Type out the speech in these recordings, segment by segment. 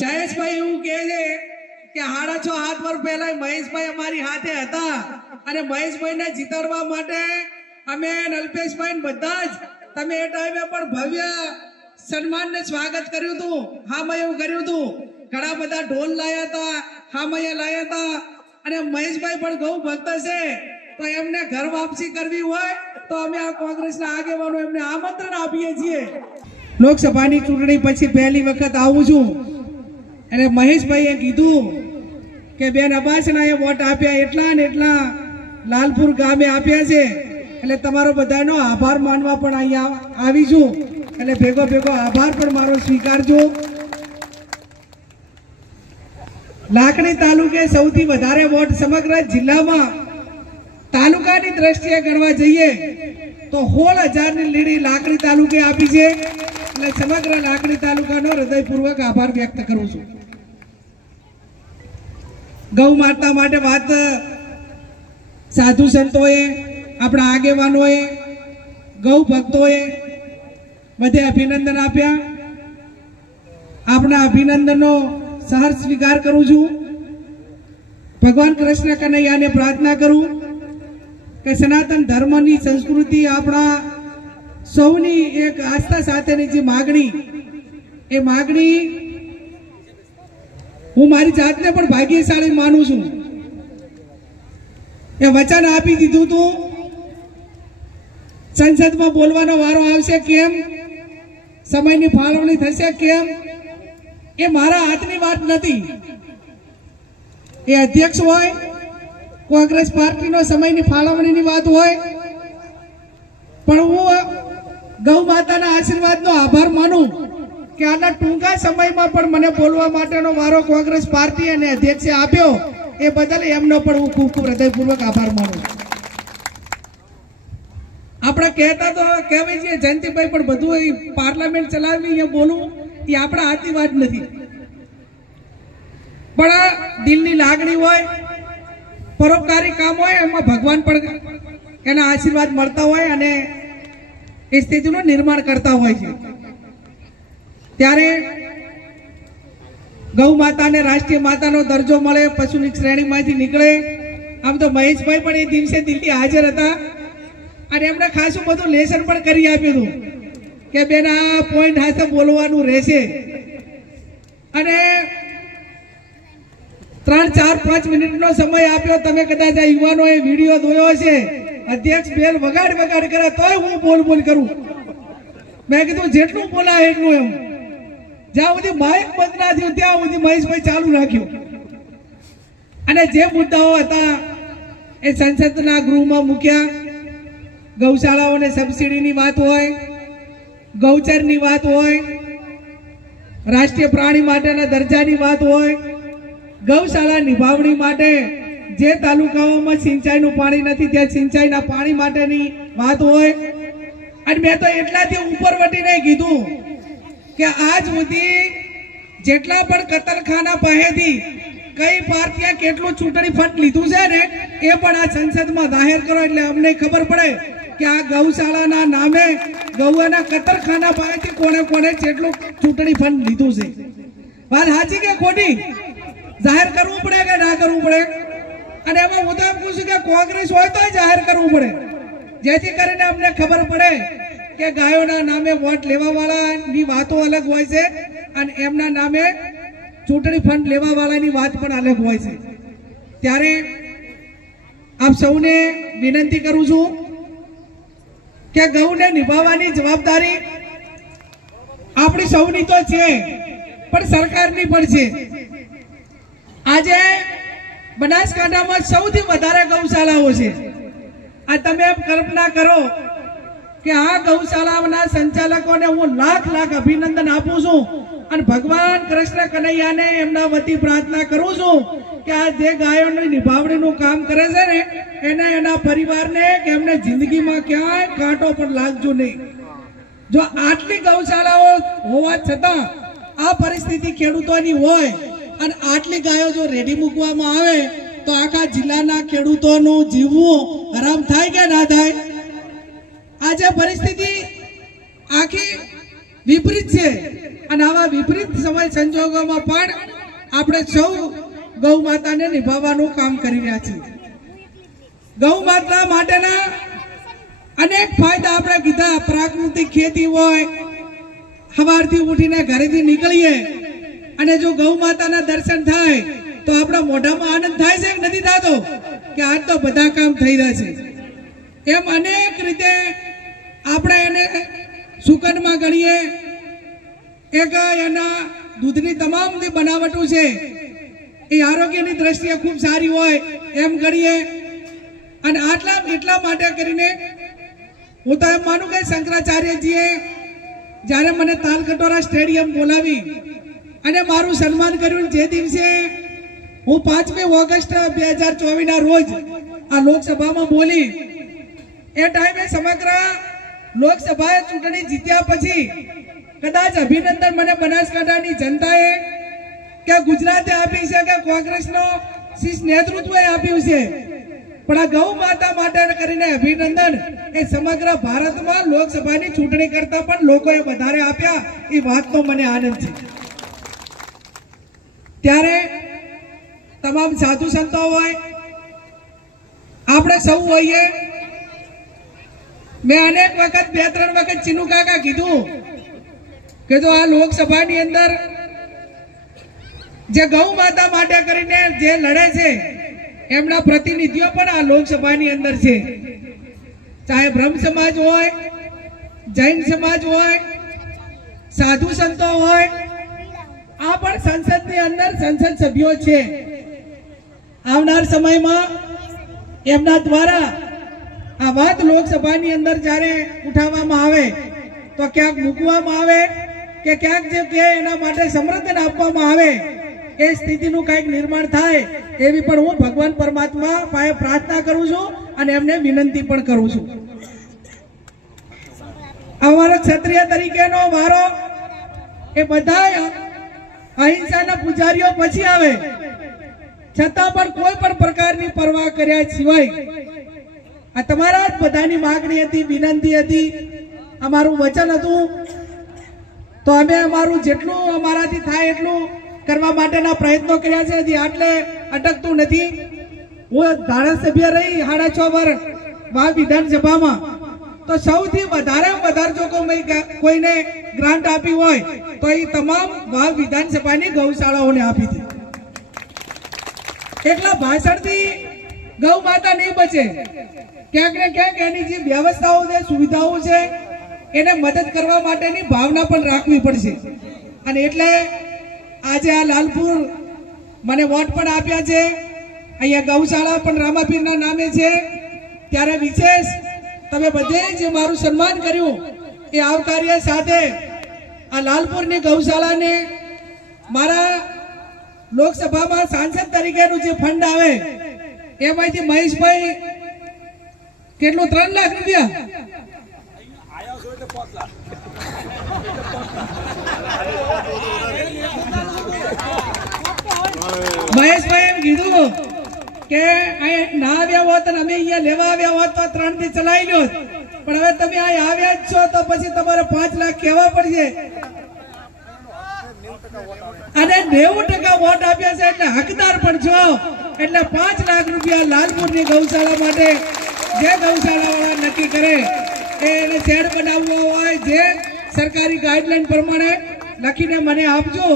જયેશભાઈ એવું કહે છે કે સાડા છ હાથ પર પહેલા મહેશભાઈ અમારી હાથે હતા. અને મહેશભાઈને જીતાડવા માટે અમે ને બધા જ તમે એ ટાઈમે પણ ભવ્ય સન્માનને સ્વાગત કર્યું હતું. હામાં એવું કર્યું હતું. ઘણા બધા ઢોલ લાયા હતા. હા મેં લાયા હતા. અને મહેશભાઈ પણ ગૌ ભક્ત છે. તો એમને ઘર વાપસી કરવી હોય તો અમે આ કોંગ્રેસના આગેવાનો એમને આમંત્રણ આપીએ છીએ. લોકસભાની ચૂંટણી પછી પહેલી વખત આવું છું. અને મહેશભાઈએ કીધું કે બેન અબાસનાએ વોટ આપ્યા એટલા ને એટલા લાલપુર ગામે આપ્યા છે. એટલે તમારો બધાનો આભાર માનવા પણ અહીંયા આવી છું. એટલે ભેગો ભેગો આભાર પણ મારો સ્વીકારજો. લાકડી તાલુકે સૌથી વધારે વોટ સમગ્ર જિલ્લામાં તાલુકાની દ્રષ્ટિએ ગણવા જઈએ તો સોળ હજારની લીડી લાકડી તાલુકે આપી છે. એટલે સમગ્ર લાકડી તાલુકાનો હૃદયપૂર્વક આભાર વ્યક્ત કરું છું. ગૌ માતા માટે વાત સાધુ સંતોએ, આપણા આગેવાનોએ, ગૌ ભક્તોએ બધે અભિનંદન આપ્યા. આપણા અભિનંદનનો સહર સ્વીકાર કરું છું. ભગવાન કૃષ્ણ કનૈયાને પ્રાર્થના કરું કે સનાતન ધર્મની સંસ્કૃતિ આપણા સૌની એક આસ્થા સાથેની જે માગણી, એ માગણી હું મારી જાતને પણ ભાગ્યશાળી માનું છું. એ વચન આપી દીધું તું. સંસદમાં બોલવાનો વારો આવશે કેમ? સમયની ફાળવણી થશે કેમ? એ મારા હાથની વાત નથી. એ અધ્યક્ષ હોય, કોંગ્રેસ પાર્ટીનો સમયની ફાળવણીની વાત હોય, પણ હું ગૌ માતાના આશીર્વાદનો આભાર માનું. કે આના ટૂંકા સમયમાં પણ મને બોલવા માટેનો મારો કોંગ્રેસ પાર્ટી અને અધ્યક્ષે આપ્યો, એ બદલ એમનો પણ હું ખૂબ ખૂબ હૃદયપૂર્વક આભાર માનું. આપણે કહેતા તો કહેવાય છે, જયંતિભાઈ, પણ બધું પાર્લામેન્ટ ચલાવી એ બોલવું, એ આપણા હાથની વાત નથી પણ દિલની લાગણી હોય, પરોપકારી કામ હોય, એમાં ભગવાન પણ એના આશીર્વાદ મળતા હોય અને એ સ્થિતિનું નિર્માણ કરતા હોય છે ત્યારે ગૌ માતાને, રાષ્ટ્રીય માતાનો દરજ્જો મળે, પશુની શ્રેણીમાંથી નીકળે. આમ તો મહેશભાઈ પણ એ દિવસે દિલ્હી હાજર હતા. અને એમણે ખાસું બધું લેસન પણ કરી આપ્યું હતું કે, બેન, આ પોઈન્ટ હાથે બોલવાનું રહેશે. અને ત્રણ, ચાર, પાંચ મિનિટનો સમય આપ્યો. તમે કદાચ આ યુવાનોએ વીડિયો જોયો હશે. અધ્યક્ષ બેલ વગાડ વગાડ કરે, તોય હું બોલ બોલ કરું. મેં કીધું, જેટલું બોલાય એટલું એમ. જ્યાં સુધી માઇક બંધ ના થયું ત્યાં સુધી મહેશભાઈ ચાલુ રાખ્યું. અને જે મુદ્દાઓ હતા, એ સંસદના ગૃહમાં મૂક્યા. ગૌશાળાઓને સબસિડીની વાત હોય, ગૌચરની વાત હોય, રાષ્ટ્રીય પ્રાણી માટેના દરજાની વાત હોય, ગૌશાળા નિભાવણી માટે જે તાલુકાઓમાં સિંચાઈનું પાણી નથી, ત્યાં સિંચાઈના પાણી માટેની વાત હોય. અને મેં તો એટલાથી ઉપર વટીને કીધું કે આજ સુધી જેટલા પણ કતલખાના પાસેથી કઈ પાર્ટીએ કેટલું ચૂંટણી ફંડ લીધું છે ને, એ પણ આ સંસદમાં જાહેર કરો એટલે અમને ખબર પડે કે આ ગૌશાળાના નામે ગૌના કતલખાના પાસેથી કોણે કોણે કેટલું ચૂંટણી ફંડ લીધું છે. વાત સાચી કે ખોટી? જાહેર કરવું પડે કે ના કરવું પડે? અને એમાં હું તો એમ પૂછું કે કોંગ્રેસ હોય તો જાહેર કરવું પડે. જેથી કરીને અમને ખબર પડે કે ગાયોના નામે વોટ લેવા વાળાની વાતો અલગ હોય છે અને એમના નામે ચૂંટણી ફંડ લેવા વાળાની વાત પણ અલગ હોય છે. ત્યારે આપ સૌને વિનંતી કરું છું કે ગૌને નિભાવવાની જવાબદારી આપણી સૌની તો છે, પણ સરકારની પણ છે. આજે બનાસકાંઠામાં સૌથી વધારે ગૌશાળાઓ છે. આ તમે કલ્પના કરો કે આ ગૌશાળાના સંચાલકોને હું લાખ લાખ અભિનંદન આપું છું અને ભગવાન કૃષ્ણ કનૈયાને એમના વતી પ્રાર્થના કરું છું કે આ જે ગાયોની નિભાવણીનું કામ કરે છે ને, એને એના પરિવારને કે એમને જિંદગીમાં ક્યાંય કાંટો પણ લાગજો નહીં. જો આટલી ગૌશાળાઓ હોવા છતાં આ પરિસ્થિતિ ખેડૂતોની હોય અને આટલી ગાયો જો રેડી મૂકવામાં આવે, તો આખા જિલ્લાના ખેડૂતોનું જીવવું હરામ થાય કે ના થાય? આજે પરિસ્થિતિ આખી વિપરીત છે અને આવા વિપરીત સમય સંજોગોમાં પણ આપણે સૌ ગૌ માતાને નિભાવવાનું કામ કરી રહ્યા છીએ. ગૌ માતા માટેના અનેક ફાયદા આપણે કીધા. પ્રાકૃતિક ખેતી હોય, સવારથી ઉઠીને ઘરેથી નીકળીએ અને જો ગૌ માતાના દર્શન થાય, તો આપણા મોઢામાં આનંદ થાય છે નથી થતો? કે આજ તો બધા કામ થઈ રહ્યા છે. એમ અનેક રીતે આપણે એને સુકનમાં ગણીએ. એક એના દૂધની તમામ જે બનાવટો છે, એ આરોગ્યની દ્રષ્ટિએ ખૂબ સારી હોય એમ ગણીએ. અને આટલા એટલા માટે કરીને હું તો એમ માનું કે શંકરાચાર્યજીએ જ્યારે મને તાલકટોરા સ્ટેડિયમ બોલાવી અને મારું સન્માન કર્યું જે દિવસે હું પાંચમી ઓગસ્ટ બે હજાર ચોવીસના રોજ આ લોકસભામાં બોલી, એ ટાઈમે સમગ્ર લોકસભાએ ચૂંટણી જીત્યા પછી કદાચ અભિનંદન મને બનાસકાંઠાની જનતાએ કે ગુજરાતે આપી છે કે કોંગ્રેસનો શીર્ષ નેતૃત્વએ આપ્યું છે. પણ આ ગૌ માતા માટે કરીને અભિનંદન એ સમગ્ર ભારતમાં લોકસભાની ચૂંટણી કરતા પણ લોકોએ વધારે આપ્યા, એ વાતનો મને આનંદ છે. ત્યારે તમામ સાધુ સંતો હોય, આપણે સૌ હોઈએ મેં અનેક વખત, બે, ત્રણ વખત ચિનુ કાકા કીધું કે જો આ લોકસભાની અંદર જે ગૌ માતા માટે કરીને જે લડે છે, એમના પ્રતિનિધિઓ પણ આ લોકસભાની અંદર છે. ચાહે બ્રહ્મ સમાજ હોય, જૈન સમાજ હોય, સાધુ સંતો હોય, આ પણ સંસદની અંદર સંસદ સભ્યો છે. આવનાર સમયમાં એમના દ્વારા આ વાત લોકસભાની અંદર જ્યારે ઉઠાવવામાં આવે, તો ક્યાંક મૂકવામાં આવે કે ક્યાંક જે કે એના માટે સમર્થન આપવામાં આવે, એ સ્થિતિનું કંઈક નિર્માણ થાય, એવી પણ હું ભગવાન પરમાત્મા પાસે પ્રાર્થના કરું છું અને એમને વિનંતી પણ કરું છું. અમારા ક્ષત્રિય તરીકેનો વારો, એ બધા અહિંસાના પૂજારીઓ પછી આવે. છતાં પણ કોઈ પણ પ્રકારની પરવાહ કર્યા સિવાય આ તમારા જ બધાની માગણી હતી, વિનંતી હતી. અમારું વચન હતું. તો અમે અમારું જેટલું અમારાથી થાય એટલું કરવા માટેના પ્રયત્નો કર્યા છે. હજી આટલે અટકતું નથી. હું ધારાસભ્ય રહી સાડા છ વર્ષ વાવ વિધાનસભામાં. તો સૌથી વધારે વધારે જો કોઈ કોઈને ગ્રાન્ટ આપી હોય, તો એ તમામ વાવ વિધાનસભાની ગૌશાળાઓને આપી હતી એટલા ભાષણથી ગૌ માતા નહીં બચે. ક્યાંક ને ક્યાંક એની જે વ્યવસ્થાઓ છે, સુવિધાઓ છે, એને મદદ કરવા માટેની ભાવના પણ રાખવી પડશે. અને એટલે આજે આ લાલપુર મને વોટ પણ આપ્યા છે. અહીંયા ગૌશાળા પણ રામાપીરના નામે છે. ત્યારે વિશેષ તમે બધે જે મારું સન્માન કર્યું એ આવકાર્ય સાથે આ લાલપુરની ગૌશાળાને મારા લોકસભામાં સાંસદ તરીકેનું જે ફંડ આવે એમાંથી મહેશભાઈ કેટલું? ત્રણ લાખ રૂપિયા? મહેશભાઈ એમ કીધું કે અહીંયા ના આવ્યા હોત અને અમે અહીંયા લેવા આવ્યા હોત તો ત્રણથી ચલાવી લો પણ હવે તમે અહીંયા આવ્યા જ છો તો પછી તમારે પાંચ લાખ કહેવા પડશે. અને નેવું ટકા વોટ આપ્યા છે એટલે હકદાર પણ છો. એટલે પાંચ લાખ રૂપિયા લાલપુરની ગૌશાળા માટે જે ગૌશાળા વાળા નક્કી કરે એને શેડ બનાવવો હોય, જે સરકારી ગાઈડલાઈન પ્રમાણે લખીને મને આપજો,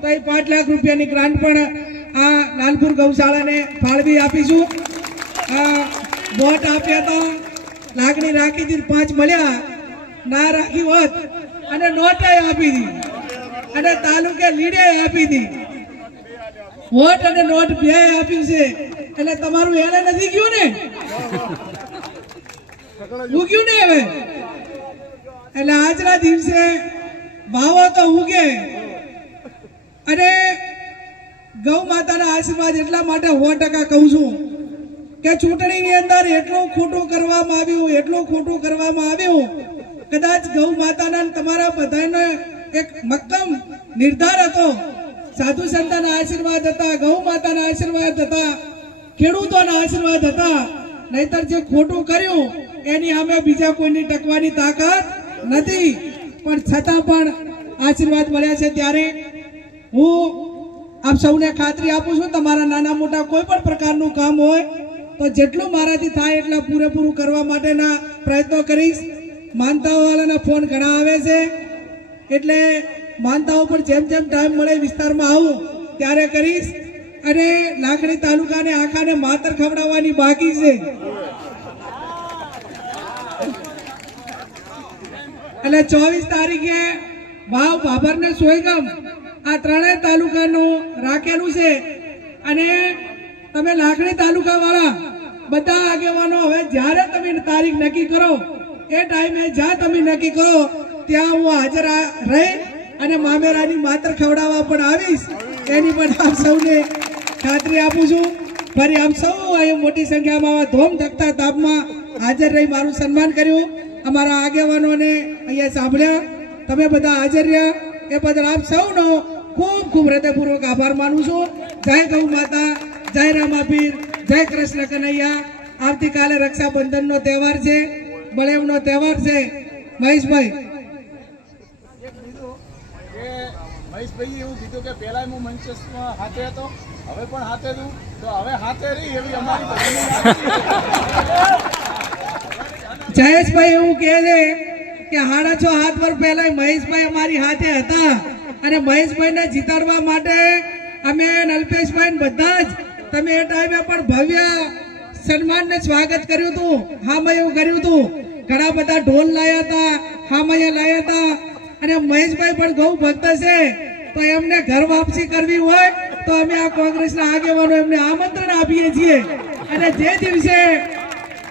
તો એ પાંચ લાખ રૂપિયાની ગ્રાન્ટ પણ આ લાલપુર ગૌશાળાને ફાળવી આપીશું. વોટ આપ્યા તો લાગણી રાખી હતી પાંચ મળ્યા, ના રાખી હોત, અને નોટે આપી હતી અને તાલુકે લીડે આપી હતી. વોટ અને નોટ બે આપ્યું છે. એટલે તમારું એને નથી ગયું ને? ઉગ્યું ને હવે? એટલે આજના દિવસે ભાવો તો ઉગે. અને ગૌ માતાના આશીર્વાદ એટલા માટે સો ટકા કહું છું કે ચૂંટણીની અંદર એટલું ખોટું કરવામાં આવ્યું, એટલું ખોટું કરવામાં આવ્યું. કદાચ ગૌ માતાના તમારા બધાનો એક મક્કમ નિર્ધાર હતો. સાધુ સંતના આશીર્વાદ હતા, ગૌ માતાના આશીર્વાદ હતા, ખેડૂતોના આશીર્વાદ હતા. નહીતર જે ખોટું કર્યું, એની સામે બીજા કોઈની ટકવાની તાકાત નથી. પણ છતાં પણ આશીર્વાદ મળ્યા છે ત્યારે. હું આપ સૌને ખાતરી આપું છું, તમારા નાના મોટા કોઈ પણ પ્રકારનું કામ હોય, તો જેટલું મારાથી થાય એટલા પૂરેપૂરું કરવા માટેના પ્રયત્નો કરીશ. માનતાઓવાળાના ફોન ઘણા આવે છે. એટલે માનતાઓ પર જેમ જેમ ટાઈમ મળે વિસ્તારમાં આવું, ત્યારે કરીશ. અને લાખણી તાલુકાને આખાને માતર ખવડાવવાની બાકી છે. એટલે ચોવીસ તારીખે વાવ ભાભર ને સોયગામ. આ ત્રણેય તાલુકાનું રાખેલું છે. અને તમે લાખણી તાલુકા વાળા બધા આગેવાનો હવે જ્યારે તમે તારીખ નક્કી કરો, એ ટાઈમે જ્યાં તમે નક્કી કરો ત્યાં હું હાજર રહી અને મામેરાની માત્ર ખવડાવવા પણ આવીશ. એની પણ આપ સૌને ખાતરી આપું છું. ફરી આપ સૌ અહીં મોટી સંખ્યામાં ધોમ ધકતા તાપમાં હાજર રહી મારું સન્માન કર્યું. અમારા આગેવાનોને અહીંયા સાંભળ્યા. તમે બધા હાજર રહ્યા. એ બદલ આપ સૌનો ખૂબ ખૂબ હૃદયપૂર્વક આભાર માનું છું. જય ગૌ માતા, જય રામાપીર, જય કૃષ્ણ કનૈયા. આવતીકાલે રક્ષાબંધનનો તહેવાર છે, બળેવનો તહેવાર છે. મહેશભાઈ કે મહેશભાઈએ એવું કીધું કે પહેલા હું મંચસ્માં હાથે હતો, હવે પણ હાથે છું. તો હવે હાથે રહી એવી અમારી જયેશભાઈ એવું કહે છે કે સાડા છ હાથ પર પહેલા મહેશભાઈ અમારી હાથે હતા. અને મહેશભાઈને જીતાડવા માટે અમે નલ્પેશભાઈ બધા જ તમે એ ટાઈમે પણ ભવ્ય સન્માનને સ્વાગત કર્યું હતું. એવું કર્યું હતું. ઘણા બધા ઢોલ લાયા હતા, હા, મેં લાયા હતા. અને મહેશભાઈ પણ ગૌ ભક્ત છે. તો એમને ઘર વાપસી કરવી હોય તો અમે આ કોંગ્રેસના આગેવાનો એમને આમંત્રણ આપીએ છીએ. અને જે દિવસે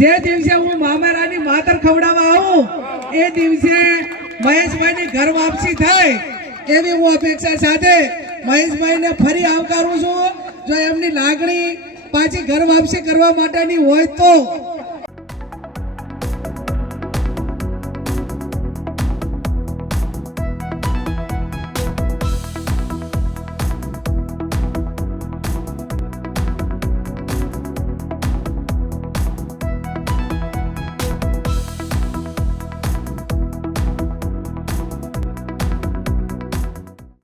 જે દિવસે હું મામારાની માતર ખવડાવવા આવું, એ દિવસે મહેશભાઈની ઘર વાપસી થાય એવી હું અપેક્ષા સાથે મહેશભાઈને ફરી આવકારું છું. જો એમની લાગણી પાછી ઘર વાપસી કરવા માટેની હોય તો